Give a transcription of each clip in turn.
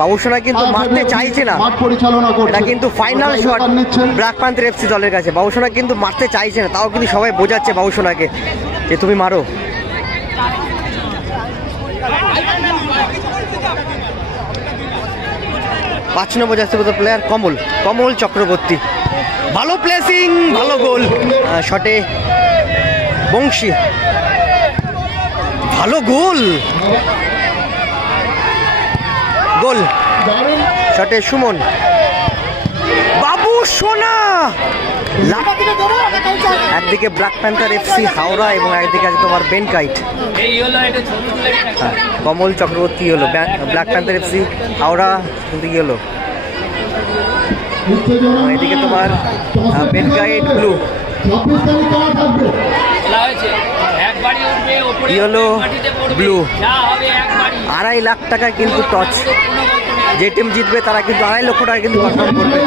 বাবুসোনা কিন্তু মারতে চাইছে না, এটা কিন্তু final shot black panther FC দলের কাছে। বাবুসোনা কিন্তু মারতে চাইছে না, তাও কিন্তু সবাই বোঝাচ্ছে বাবুসোনাকে যে তুমি মারো। 5 নম্বর জার্সি প্লেয়ার কমল চক্রবর্তী, ভালো প্লেসিং, ভালো গোল। শটে বংশী, ভালো গোল, শটে সুমন, বাবুসোনা। একদিকে ব্ল্যাক প্যান্থার এফসি হাওড়া এবং একদিকে আছে তোমার বেনকাইট। কমল চক্রবর্তী হলো ব্ল্যাক প্যান্থার এফসি হাওড়া, কিন্তু কি হলো এদিকে তোমার বেনকাইট ব্লু। Yellow blue. 2.5 লাখ টাকা কিন্তু টচ, যে টিম জিতবে তারা কিন্তু 2.5 লক্ষ টাকা কিন্তু কনফার্ম করবে।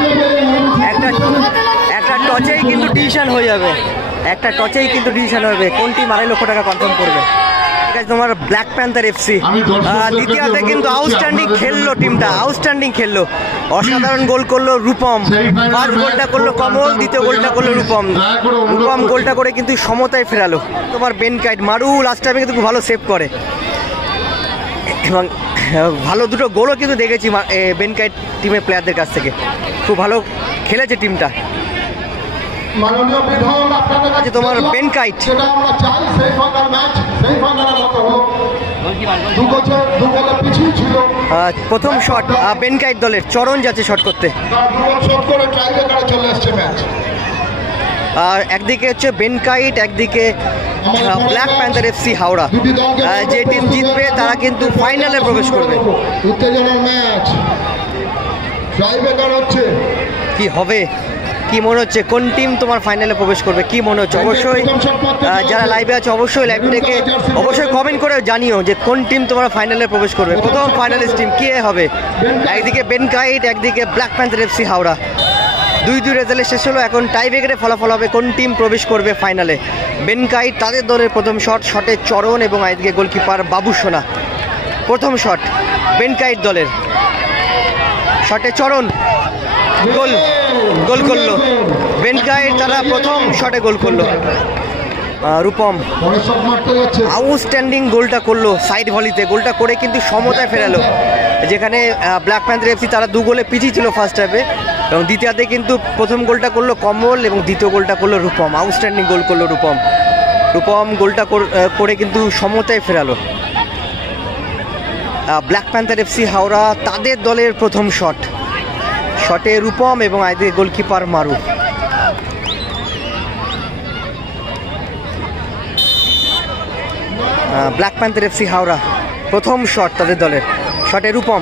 একটা টচেই কিন্তু ডিসিশন হয়ে যাবে, কোন টিম 2.5 লক্ষ টাকা কনফার্ম করবে। তোমার ব্ল্যাক প্যান্থার এফসি দ্বিতীয়তে কিন্তু আউটস্ট্যান্ডিং খেললো, টিমটা আউটস্ট্যান্ডিং খেললো, অসাধারণ গোল করলো রূপম। ফার্স্ট গোলটা করলো কমল, দ্বিতীয় গোলটা করলো রূপম। গোলটা করে কিন্তু সমতায় ফেরালো তোমার বেনকাইট। মারু লাস্ট টাইমে কিন্তু খুব ভালো সেভ করে এবং ভালো দুটো গোলও কিন্তু দেখেছি বেনকাইট টিমের প্লেয়ারদের কাছ থেকে, খুব ভালো খেলেছে টিমটা। তোমার বেনকাইট প্রথম শট বেনকাইট দলের, চরণ যাচ্ছে শট করতে। আর একদিকে হচ্ছে বেনকাইট, একদিকে ব্ল্যাক প্যান্থার এফসি হাওড়া। যে টিম জিতবে তারা কিন্তু ফাইনালে প্রবেশ করবে। কি হবে, কি মনে হচ্ছে, কোন টিম তোমার ফাইনালে প্রবেশ করবে, কি মনে হচ্ছে? অবশ্যই যারা লাইভে আছে অবশ্যই লাইভটাকে অবশ্যই কমেন্ট করে জানিও যে কোন টিম তোমার ফাইনালে প্রবেশ করবে, প্রথম ফাইনালিস্ট টিম কে হবে। একদিকে বেনকাইট, একদিকে ব্ল্যাক প্যান্থার এফসি হাওড়া। 2-2 রেজাল্টে শেষ হলো, এখন টাইব্রেকারে ফলাফল হবে কোন টিম প্রবেশ করবে ফাইনালে। বেনকাইট তাদের দলের প্রথম শটে চরণ এবং একদিকে গোলকিপার বাবুসোনা। প্রথম শট বেনকাইট দলের, শটে চরণ, গোল করলো বেনকাইট, তারা প্রথম শটে গোল করলো। রূপম আউটস্ট্যান্ডিং গোলটা করলো সাইড ভলিতে, গোলটা করে কিন্তু সমতায় ফেরালো, যেখানে ব্ল্যাক প্যান্থার এফসি তারা 2 গোলে পিছিয়ে ছিল ফার্স্ট হাফে, এবং দ্বিতীয়ার্ধে কিন্তু প্রথম গোলটা করলো কমল এবং দ্বিতীয় গোলটা করলো রূপম। আউটস্ট্যান্ডিং গোল করলো রূপম গোলটা করে কিন্তু সমতায় ফেরালো ব্ল্যাক প্যান্থার এফসি হাওড়া তাদের দলের প্রথম শটে রূপম এবং আইদিকে গোলকিপার মারু। ব্ল্যাক প্যান্থার এফসি হাওড়া প্রথম শট তাদের দলের, শটে রূপম,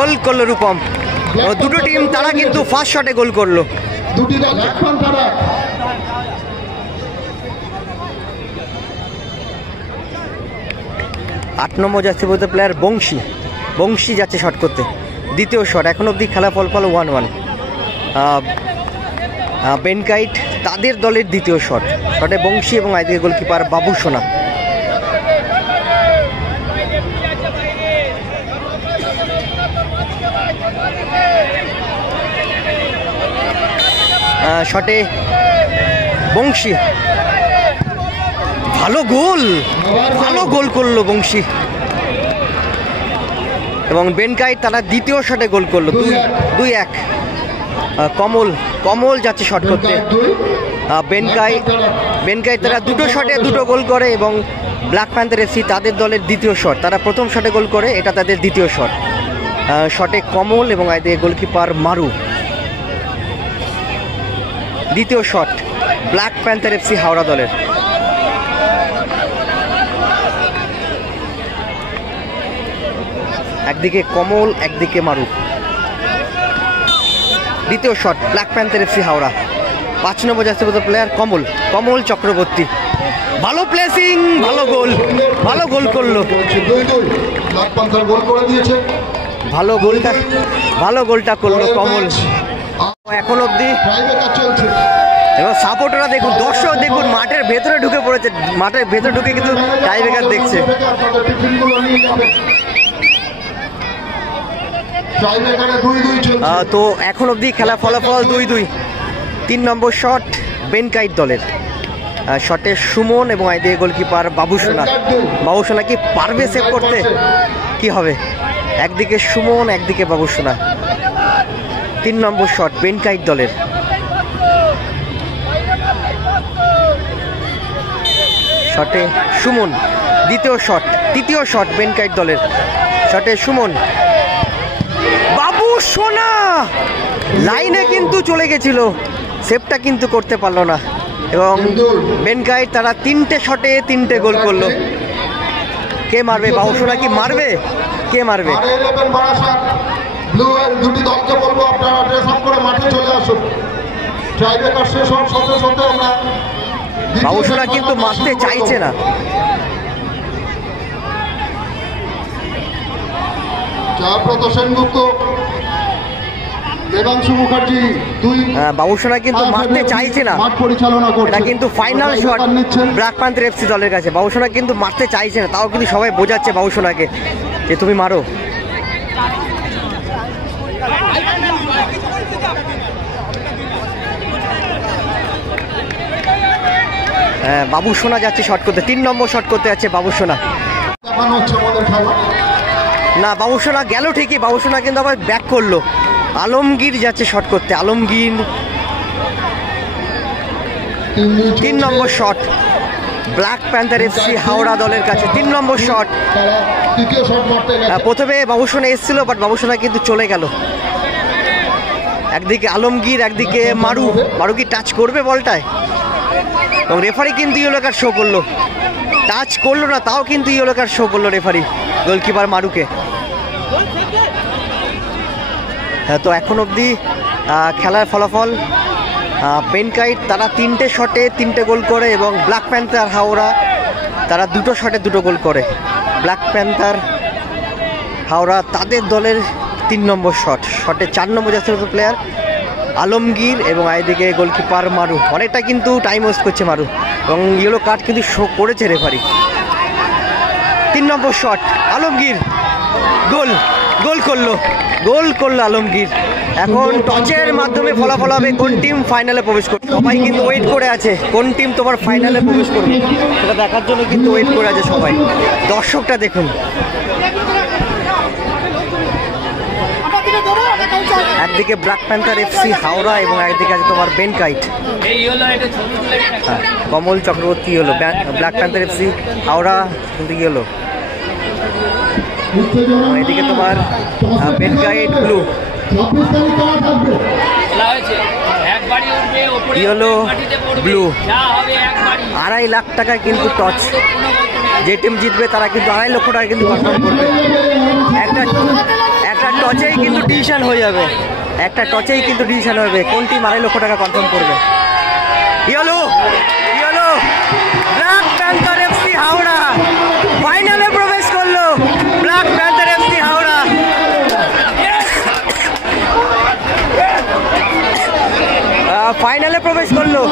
গোল করলো রূপম। দুটো টিম তারা কিন্তু ফার্স্ট শটে গোল করলো। 8 নম্বর যাচ্ছে বলতে প্লেয়ার বংশী যাচ্ছে শট করতে, দ্বিতীয় শট। এখন অবধি খেলা ফলাফল 1-1। বেনকাইট তাদের দলের দ্বিতীয় শটে বংশী এবং আইদিকে গোলকিপার বাবুসোনা। শটে বংশী, ভালো গোল করলো বংশী এবং বেনকাইট তারা দ্বিতীয় শটে গোল করলো 2-1। কমল যাচ্ছে শট করতে। বেনকাইট তারা দুটো শটে দুটো গোল করে এবং ব্ল্যাক প্যান্থার এফসি তাদের দলের দ্বিতীয় শট, তারা প্রথম শটে গোল করে, এটা তাদের দ্বিতীয় শটে কমল এবং আইদিকে গোলকিপার মারু। দ্বিতীয় shot black panther FC Howrah দলের। একদিকে কমল, একদিকে মারু। দ্বিতীয় shot black panther FC Howrah. 5 নম্বর যাচ্ছে প্লেয়ার কমল চক্রবর্তী, ভালো প্লেসিং, ভালো গোল করলো, ভালো গোলটা করলো কমল। এখন অবধি এবং সাপোর্টাররা দেখুন, দর্শক দেখুন, মাঠের ভেতরে ঢুকে পড়েছে, মাঠের ভেতরে ঢুকে কিন্তু টাই ব্রেকার দেখছে। তো এখন অবধি খেলা ফলাফল 2-2। 3 নম্বর শট বেনকাইট দলের, শটে সুমন এবং আইডিয়া গোলকিপার বাবুসোনা। বাবুসোনা কি পারবে সেভ করতে? কি হবে? একদিকে সুমন, একদিকে বাবুসোনা। 3 নম্বর শট বেনকাইট দলের, শটে সুমন। তৃতীয় শট বেনকাইট দলের, শটে সুমন। বাবুসোনা লাইনে কিন্তু চলে গেছিল, সেভটা কিন্তু করতে পারলো না। এবং বেনকাইট তারা 3টে শটে 3টে গোল করলো। কে মারবে? বাবুসোনা কি মারবে? কে মারবে? বাবুসোনা কিন্তু মারতে চাইছে না। বাবুসোনা কিন্তু মারতে চাইছে না, এটা কিন্তু final shot black panther FC দলের কাছে। বাবুসোনা কিন্তু মারতে চাইছে না, তাও কিন্তু সবাই বোঝাচ্ছে বাবুসোনাকে যে তুমি মারো। বাবুসোনা যাচ্ছে শট করতে, 3 নম্বর শট করতে যাচ্ছে বাবুসোনা। না, বাবুসোনা গেল ঠিকই, বাবুসোনা কিন্তু আবার ব্যাক করলো। আলমগীর যাচ্ছে শট করতে, Alamgir. 3 number shot black panther FC Howrah দলের কাছে। 3 নম্বর শট। প্রথমে বাবুসোনা এসেছিল, বাট বাবুসোনা কিন্তু চলে গেল। একদিকে আলমগীর, একদিকে মারু কি টাচ করবে বলটায়? এবং রেফারি কিন্তু ইয়েলো কার্ড শো করলো, টাচ করলো না, তাও কিন্তু ইয়েলো কার্ড শো করলো রেফারি গোলকিপার মারুকে। তো এখন অবধি খেলার ফলাফল বেনকাইট তারা 3টে শটে 3টে গোল করে এবং ব্ল্যাক প্যান্থার হাওড়া তারা 2টো শটে 2টো গোল করে। ব্ল্যাক প্যান্থার হাওড়া তাদের দলের 3 নম্বর শটে 4 নম্বর যাচ্ছে প্লেয়ার আলমগীর এবং এদিকে গোলকিপার মারু। অনেকটা কিন্তু টাইম ওয়েস্ট করছে মারু এবং ইয়েলো কার্ড কিন্তু শো করেছে রেফারি। 3 নম্বর শট আলমগীর, গোল করলো আলমগীর। এখন টচের মাধ্যমে ফলাফল হবে কোন টিম ফাইনালে প্রবেশ করবে। সবাই কিন্তু ওয়েট করে আছে কোন টিম তোমার ফাইনালে প্রবেশ করবে, সেটা দেখার জন্য কিন্তু ওয়েট করে আছে সবাই। দর্শকটা দেখুন, একদিকে ব্ল্যাক প্যান্থার এফসি হাওড়া এবং একদিকে আছে তোমার বেনকাইট। কমল চক্রবর্তী হলো ব্ল্যাক প্যান্থার এফসি হাওড়া, কিন্তু হলো এদিকে তোমার বেনকাইট ব্লু। ইয়েলো ব্লু 2.5 লাখ টাকায় কিন্তু টচ। যে টিম জিতবে তারা কিন্তু 2.5 লক্ষ টাকা কিন্তু কনফার্ম করবে। একটা টচেই কিন্তু ডিসিশন হয়ে যাবে, কোন টিম 2.5 লক্ষ টাকা কনফার্ম করবে। Yellow black panther FC Howrah ফাইনালে প্রবেশ করলো। ব্ল্যাক প্যান্থার এফসি হাওড়া ফাইনালে প্রবেশ করলো।